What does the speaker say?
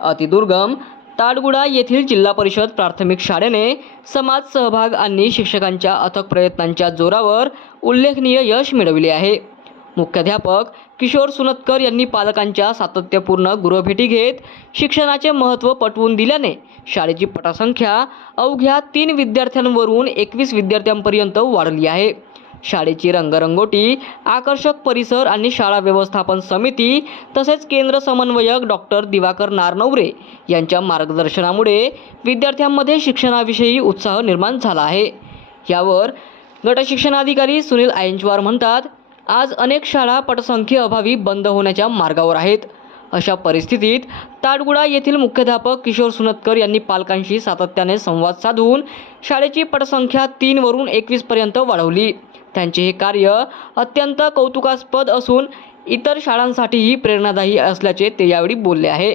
अतिदुर्गम ताडगुडा येथील जिल्हा परिषद प्राथमिक शाळेने समाज सहभाग आणि शिक्षकांच्या अथक प्रयत्नांच्या जोरावर उल्लेखनीय यश मिळविले आहे। मुख्याध्यापक किशोर सुनतकर यांनी पालकांच्या सातत्यपूर्ण गृहभेटी घेत शिक्षणाचे महत्त्व पटवून दिल्याने शाळेची पटसंख्या अवघ्या 3 विद्यार्थ्यांवरून 21 विद्यार्थ्यांपर्यंत वाढली आहे। शाळेची रंगरंगोटी, आकर्षक परिसर आणि शाळा व्यवस्थापन समिती तसेच केंद्र समन्वयक डॉक्टर दिवाकर नारनवरे यांच्या मार्गदर्शनामुळे विद्यार्थ्यांमध्ये शिक्षणाविषयी उत्साह निर्माण झाला आहे। यावर गट शिक्षणाधिकारी सुनील आयंचवार म्हणतात, आज अनेक शाळा पटसंख्येअभावी बंद होण्याच्या मार्गावर आहेत। अशा परिस्थितीत ताडगुडा येथील मुख्याध्यापक किशोर सुनतकर यांनी पालकांशी सातत्याने संवाद साधून शाळेची पटसंख्या 3 वरून 21 पर्यंत वाढवली। त्यांचे हे कार्य अत्यंत कौतुकास्पद असून इतर शाळांसाठीही प्रेरणादायी असल्याचे ते यावेळी बोलले आहे।